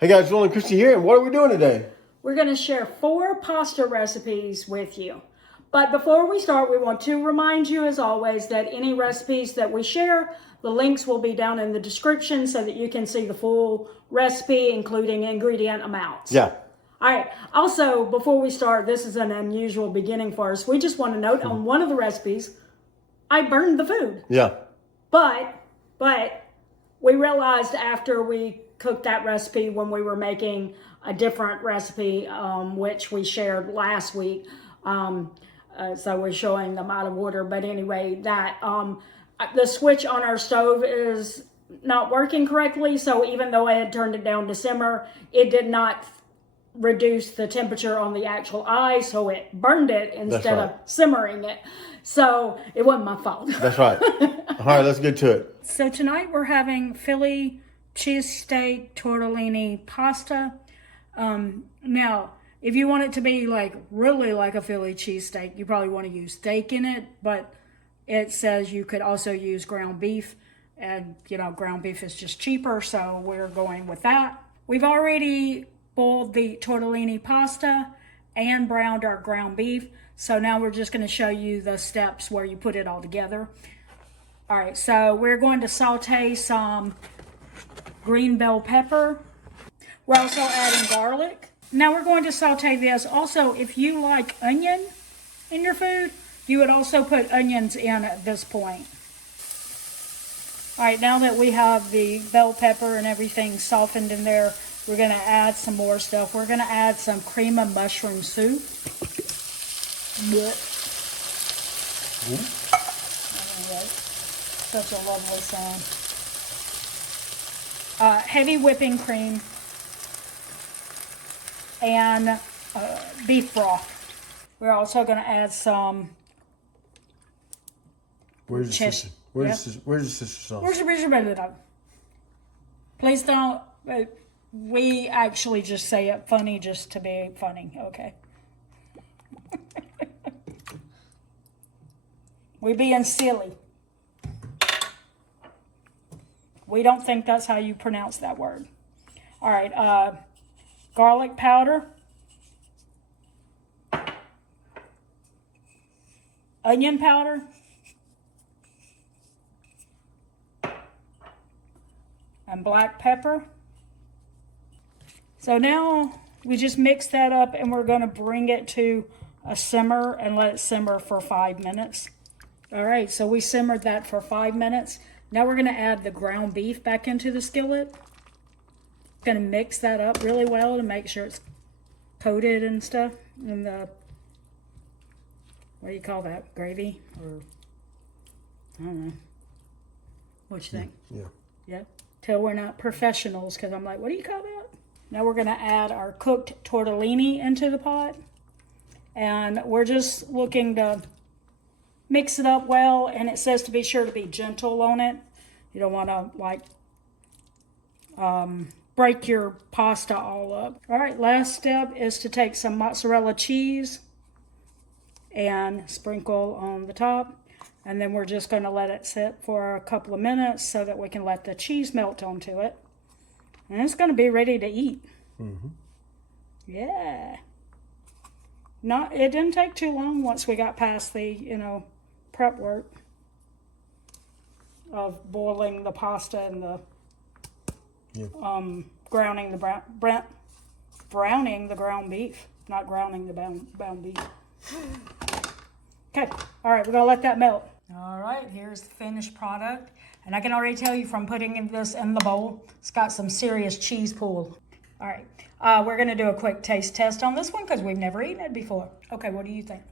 Hey guys, Joel and Christy here, and what are we doing today? We're going to share 4 pasta recipes with you. But before we start, we want to remind you, as always, that any recipes that we share, the links will be down in the description so that you can see the full recipe, including ingredient amounts. Yeah. All right. Also, before we start, this is an unusual beginning for us. We just want to note on one of the recipes, I burned the food. Yeah. But we realized after we cooked that recipe when we were making a different recipe, which we shared last week. So we're showing them out of order. But anyway, that the switch on our stove is not working correctly. So even though I had turned it down to simmer, it did not reduce the temperature on the actual eye. So it burned it instead of simmering it. So it wasn't my fault. That's right. All right, let's get to it. So tonight we're having Philly cheesesteak tortellini pasta. Now, if you want it to be really like a Philly cheesesteak, you probably want to use steak in it, but it says you could also use ground beef, and ground beef is just cheaper, so we're going with that. We've already boiled the tortellini pasta and browned our ground beef, so now we're just going to show you the steps where you put it all together. All right, so we're going to saute some green bell pepper. We're also adding garlic. Now we're going to saute this. Also, if you like onion in your food, you would also put onions in at this point. All right, now that we have the bell pepper and everything softened in there, we're going to add some more stuff. We're going to add some cream of mushroom soup. Such a lovely sound. Heavy whipping cream and beef broth. We're also going to add some. Where's the sister? Where's the sister sauce? Where's the original dog? Please don't. We actually just say it funny just to be funny. Okay. We being silly. We don't think that's how you pronounce that word. All right, garlic powder, onion powder, and black pepper. So now we just mix that up, and we're going to bring it to a simmer and let it simmer for 5 minutes. All right, so we simmered that for 5 minutes. Now we're going to add the ground beef back into the skillet. Going to mix that up really well to make sure it's coated and stuff. And the, what do you call that? Gravy? Or, I don't know. What you think? Yeah. Yeah. Till we're not professionals, because I'm like, what do you call that? Now we're going to add our cooked tortellini into the pot. And we're just looking to mix it up well, and it says to be sure to be gentle on it. You don't want to break your pasta all up. All right, last step is to take some mozzarella cheese and sprinkle on the top. And then we're just going to let it sit for a couple of minutes so that we can let the cheese melt onto it. And it's going to be ready to eat. Mm-hmm. Yeah. It didn't take too long once we got past the, prep work of boiling the pasta and the browning the ground beef, not grounding the ground beef. Okay, all right, we're gonna let that melt. All right, here's the finished product, and I can already tell you from putting this in the bowl, it's got some serious cheese pool. All right, we're gonna do a quick taste test on this one because we've never eaten it before. Okay, what do you think?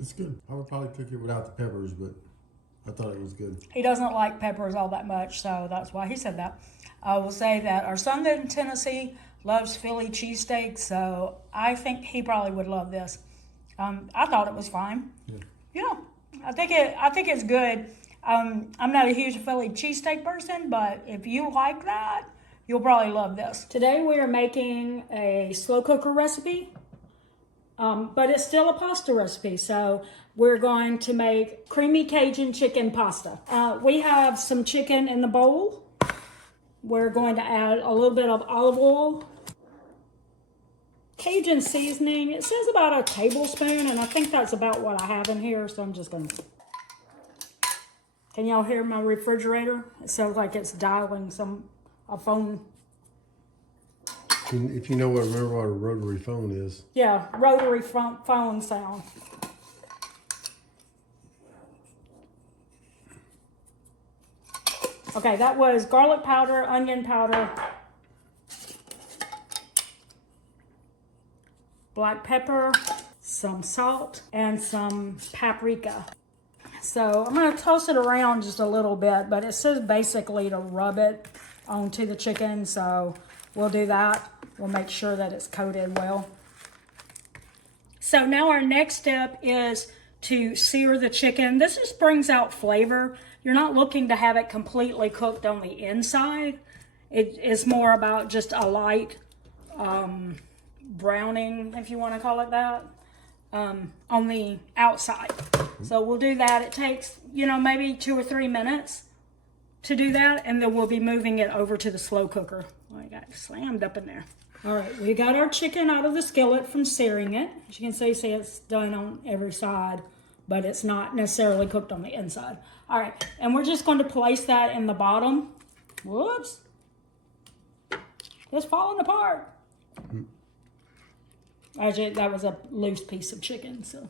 It's good. I would probably cook it without the peppers, but I thought it was good. He doesn't like peppers all that much, so that's why he said that. I will say that our son in Tennessee loves Philly cheesesteak, so I think he probably would love this. I thought it was fine. Yeah, I think it's good. I'm not a huge Philly cheesesteak person, but if you like that, you'll probably love this. Today we are making a slow cooker recipe. But it's still a pasta recipe, so we're going to make creamy Cajun chicken pasta. We have some chicken in the bowl. We're going to add a little bit of olive oil Cajun seasoning. It says about a tablespoon, and I think that's about what I have in here, so I'm just going to... Can y'all hear my refrigerator? It sounds like it's dialing a phone. If you remember what a rotary phone is. Yeah, rotary phone sound. Okay, that was garlic powder, onion powder, black pepper, some salt, and some paprika. So I'm going to toss it around just a little bit, but it says basically to rub it onto the chicken, so we'll do that. We'll make sure that it's coated well. So now our next step is to sear the chicken. This just brings out flavor. You're not looking to have it completely cooked on the inside. It's more about just a light browning, if you want to call it that, on the outside. So we'll do that. It takes, maybe 2 or 3 minutes to do that, and then we'll be moving it over to the slow cooker. Oh, I got slammed up in there. All right, we got our chicken out of the skillet from searing it. As you can see it's done on every side, but it's not necessarily cooked on the inside. All right, and we're just going to place that in the bottom. Whoops. It's falling apart. Actually, that was a loose piece of chicken, so.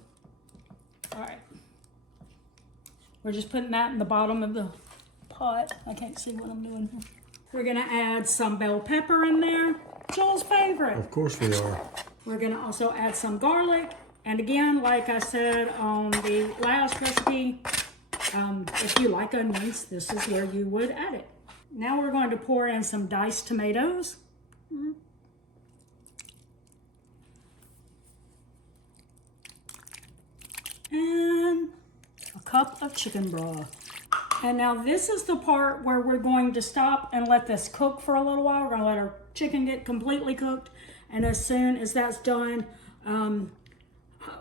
All right. We're just putting that in the bottom of the pot. I can't see what I'm doing here. We're gonna add some bell pepper in there. Joel's favorite. Of course we are. We're gonna also add some garlic. And again, like I said on the last recipe, if you like onions, this is where you would add it. Now we're going to pour in some diced tomatoes. And a cup of chicken broth. And now this is the part where we're going to stop and let this cook for a little while. We're going to let our chicken get completely cooked. And as soon as that's done,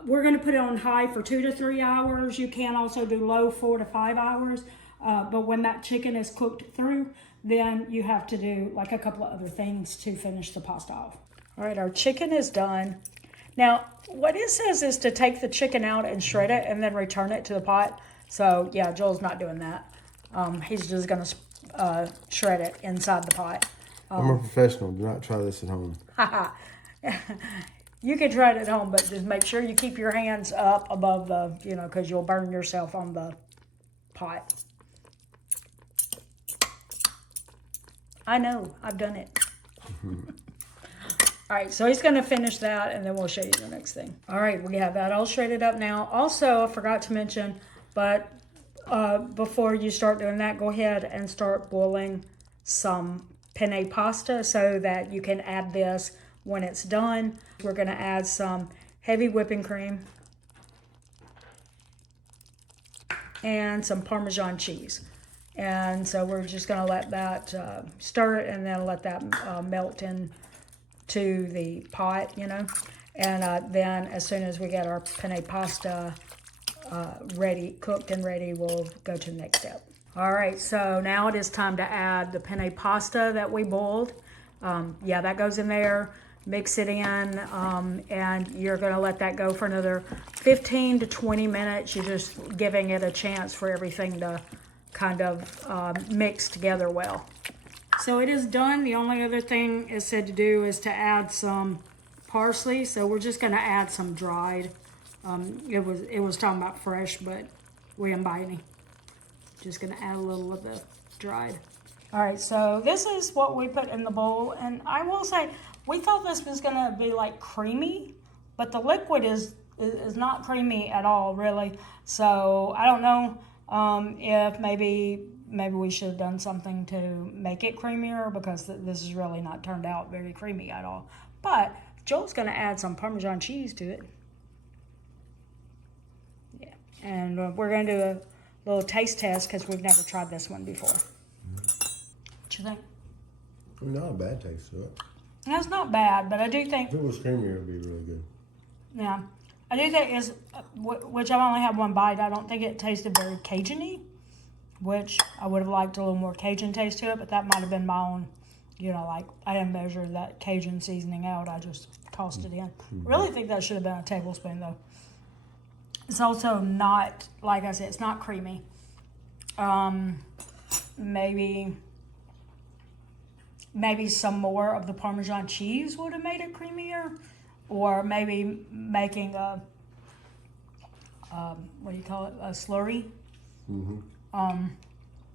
we're going to put it on high for 2 to 3 hours. You can also do low 4 to 5 hours. But when that chicken is cooked through, then you have to do like a couple of other things to finish the pasta off. All right, our chicken is done. Now, what it says is to take the chicken out and shred it and then return it to the pot. So, yeah, Joel's not doing that. He's just going to shred it inside the pot. I'm a professional. Do not try this at home. You can try it at home, but just make sure you keep your hands up above the, because you'll burn yourself on the pot. I know. I've done it. All right, so he's going to finish that, and then we'll show you the next thing. All right, we have that all shredded up now. Also, I forgot to mention, but before you start doing that, go ahead and start boiling some penne pasta so that you can add this when it's done. We're going to add some heavy whipping cream and some Parmesan cheese. And so we're just going to let that stir it and then let that melt in to the pot, and then as soon as we get our penne pasta ready, cooked and ready, we'll go to the next step. All right, so now it is time to add the penne pasta that we boiled. Yeah, that goes in there. Mix it in, and you're going to let that go for another 15 to 20 minutes. You're just giving it a chance for everything to kind of mix together well. So it is done. The only other thing it said to do is to add some parsley. So we're just going to add some dried. It was talking about fresh, but we didn't buy any. Just going to add a little of the dried. All right, so this is what we put in the bowl. And I will say, we thought this was going to be like creamy, but the liquid is not creamy at all, really. So I don't know if maybe we should have done something to make it creamier, because this is really not turned out very creamy at all. But Joel's going to add some Parmesan cheese to it. Yeah, and we're going to do a little taste test because we've never tried this one before. What you think? Not a bad taste to it. That's not bad, but I do think... If it was creamier, it would be really good. Yeah. I do think which I've only had one bite, I don't think it tasted very Cajun-y, which I would have liked a little more Cajun taste to it, but that might have been my own you know, like I didn't measure that Cajun seasoning out. I just tossed it in. Really think that should have been a tablespoon though. It's also not, like I said, it's not creamy. Maybe some more of the Parmesan cheese would have made it creamier, or maybe making a what do you call it, a slurry.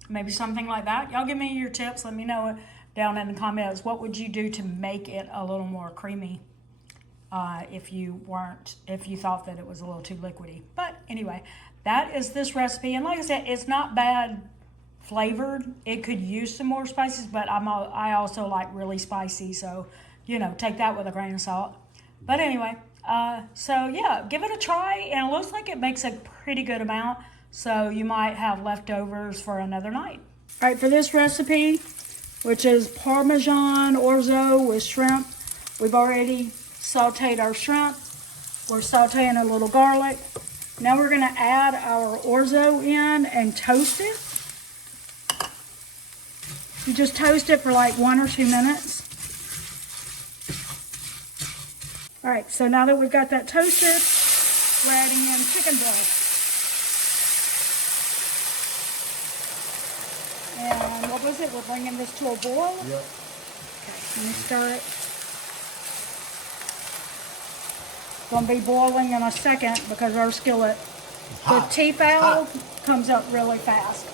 Maybe something like that. Y'all give me your tips. Let me know down in the comments. What would you do to make it a little more creamy if you thought that it was a little too liquidy. But anyway, that is this recipe. And like I said, it's not bad flavored. It could use some more spices, but I also like really spicy. So, you know, take that with a grain of salt. But anyway, so yeah, give it a try. And it looks like it makes a pretty good amount. So you might have leftovers for another night. All right, for this recipe, which is Parmesan orzo with shrimp, we've already sauteed our shrimp. We're sauteing a little garlic. Now we're gonna add our orzo in and toast it. You just toast it for like 1 or 2 minutes. All right, so now that we've got that toasted, we're adding in chicken broth. And what was it? We're bringing this to a boil? Yep. Okay, let me stir it. It's going to be boiling in a second because our skillet, the T-fowl, comes up really fast.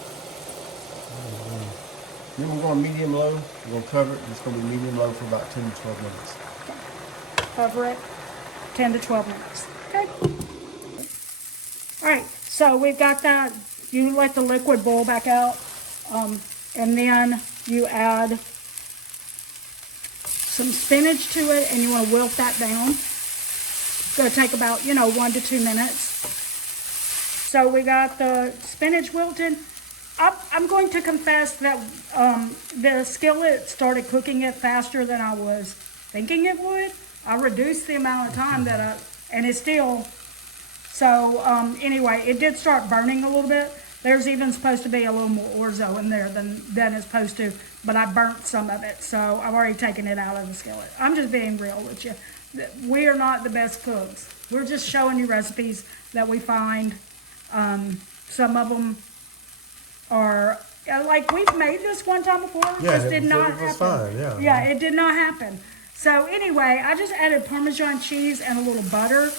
Then we're going medium low. We're going to cover it. It's going to be medium low for about 10 to 12 minutes. Okay. Cover it 10 to 12 minutes. Okay. All right, so we've got that. You let the liquid boil back out. And then you add some spinach to it, and you want to wilt that down. It's going to take about, 1 to 2 minutes. So we got the spinach wilted. I'm going to confess that the skillet started cooking it faster than I was thinking it would. I reduced the amount of time and it's still, so anyway, it did start burning a little bit. There's even supposed to be a little more orzo in there than it's supposed to, but I burnt some of it, so I've already taken it out of the skillet. I'm just being real with you. We are not the best cooks. We're just showing you recipes that we find. Some of them are, like we've made this one time before. Yeah, this did not it was happen. fine, yeah. Yeah, it did not happen. So anyway, I just added Parmesan cheese and a little butter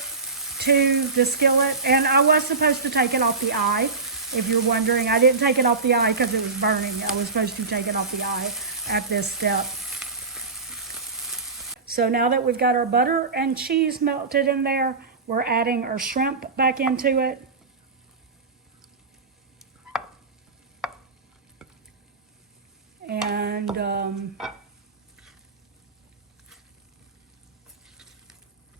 to the skillet, and I was supposed to take it off the eye. If you're wondering, I didn't take it off the eye because it was burning. I was supposed to take it off the eye at this step. So now that we've got our butter and cheese melted in there, we're adding our shrimp back into it. And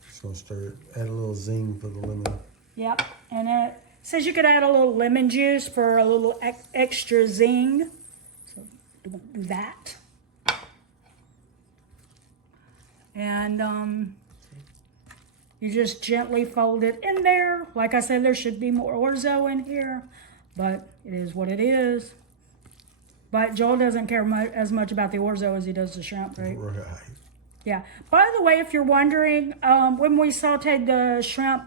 Just going to stir it. Add a little zing for the lemon. yep, and it says you could add a little lemon juice for a little extra zing. So do that. And you just gently fold it in there. Like I said, there should be more orzo in here, but it is what it is. But Joel doesn't care as much about the orzo as he does the shrimp, right? Right. Yeah. By the way, if you're wondering, when we sauteed the shrimp,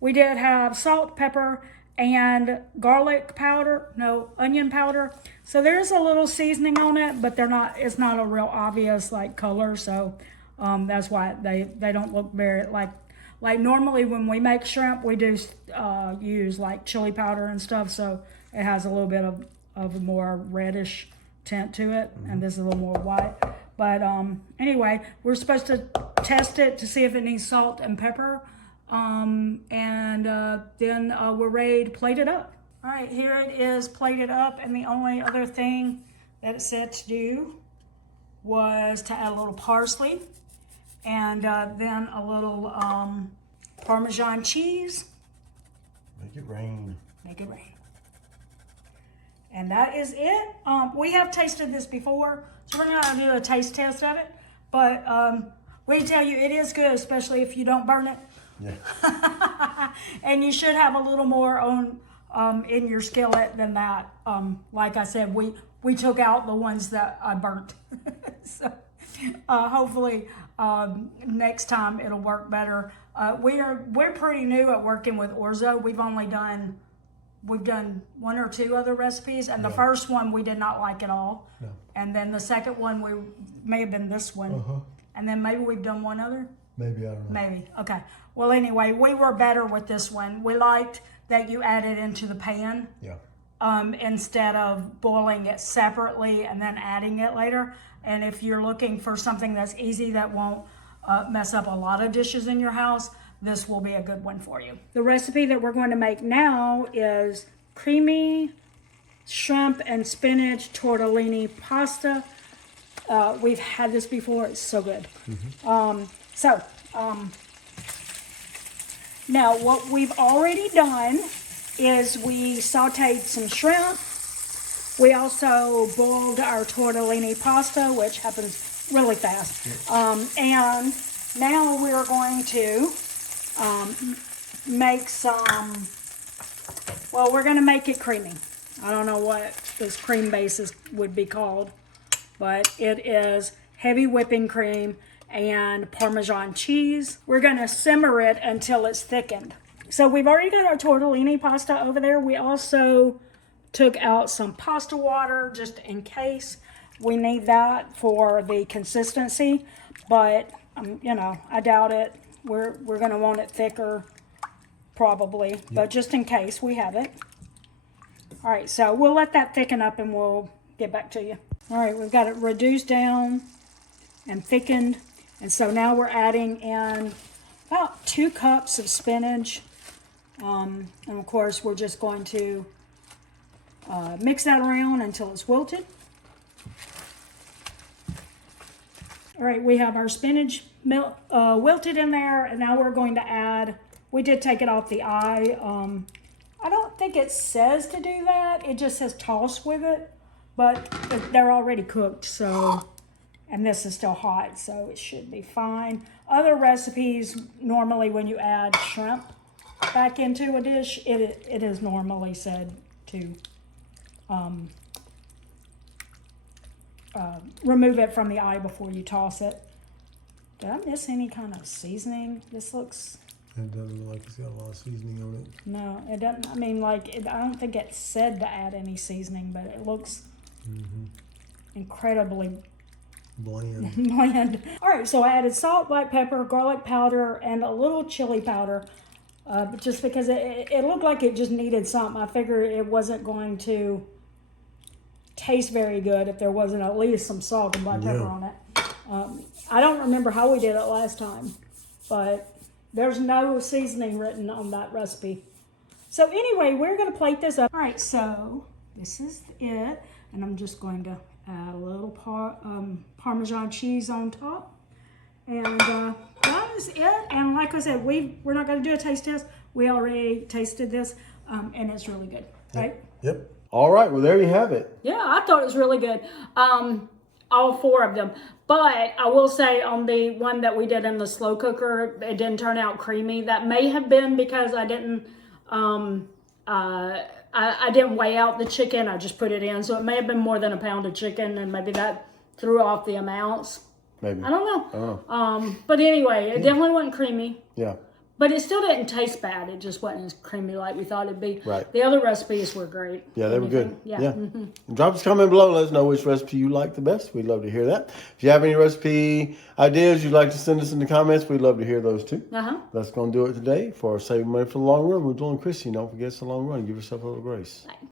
we did have salt, pepper, and garlic powder, onion powder. So there's a little seasoning on it, but it's not a real obvious like color. So that's why they don't look very like normally when we make shrimp, we do use like chili powder and stuff. So it has a little bit of a more reddish tint to it, and this is a little more white. But anyway, we're supposed to test it to see if it needs salt and pepper. And then we're ready to plate it up. All right, here it is plated up, and the only other thing that it said to do was to add a little parsley, and then a little Parmesan cheese. Make it rain. Make it rain. And that is it. We have tasted this before, so we're not gonna do a taste test of it, but we tell you it is good, especially if you don't burn it. Yeah. And you should have a little more on in your skillet than that. Like I said, we took out the ones that I burnt. So hopefully next time it'll work better. We're pretty new at working with orzo. We've done one or two other recipes, and the first one we did not like at all. No. And then the second one may have been this one. And then maybe we've done one other. Maybe, I don't know. Maybe. Okay. Well, anyway, we were better with this one. We liked that you added into the pan. Yeah. Instead of boiling it separately and then adding it later. And if you're looking for something that's easy that won't mess up a lot of dishes in your house, this will be a good one for you. The recipe that we're going to make now is creamy shrimp and spinach tortellini pasta. We've had this before. It's so good. Now what we've already done is we sauteed some shrimp. We also boiled our tortellini pasta, which happens really fast. And now we're going to make some, well, we're going to make it creamy. I don't know what this cream base would be called, but it is heavy whipping cream and Parmesan cheese. We're going to simmer it until it's thickened. So we've already got our tortellini pasta over there. We also took out some pasta water just in case we need that for the consistency, but you know, I doubt it. We're going to want it thicker probably, but just in case we have it. All right, so we'll let that thicken up and we'll get back to you. All right, we've got it reduced down and thickened. And so now we're adding in about 2 cups of spinach. And of course, we're just going to mix that around until it's wilted. All right, we have our spinach wilted in there, and now we're going to add, we did take it off the eye. I don't think it says to do that. It just says toss with it, but they're already cooked, so, and this is still hot, so it should be fine. Other recipes, normally when you add shrimp back into a dish, it is normally said to remove it from the eye before you toss it. Did I miss any kind of seasoning? This looks... It doesn't look like it's got a lot of seasoning on it. No, it doesn't. I mean, like, I don't think it said to add any seasoning, but it looks incredibly bland. All right, so I added salt, black pepper, garlic powder, and a little chili powder. Just because it looked like it just needed something. I figured it wasn't going to taste very good if there wasn't at least some salt and black pepper on it. I don't remember how we did it last time, but there's no seasoning written on that recipe. So anyway, we're going to plate this up. All right, so this is it, and I'm just going to add a little Parmesan cheese on top, and that is it. And like I said, we're not going to do a taste test. We already tasted this, and it's really good, right? Yep. All right, well, there you have it. Yeah, I thought it was really good. All 4 of them. But I will say on the one that we did in the slow cooker, it didn't turn out creamy. That may have been because I didn't I didn't weigh out the chicken. I just put it in. So it may have been more than a pound of chicken, and maybe that threw off the amounts. Maybe. I don't know. But anyway, it definitely wasn't creamy. Yeah. But it still didn't taste bad. It just wasn't as creamy like we thought it'd be. Right. The other recipes were great. Yeah, they were good. Yeah. Drop us a comment below. Let us know which recipe you like the best. We'd love to hear that. If you have any recipe ideas you'd like to send us in the comments, we'd love to hear those too. That's going to do it today for Saving Money for the Long Run with Joel and Christy. Don't forget it's the long run. Give yourself a little grace. Bye.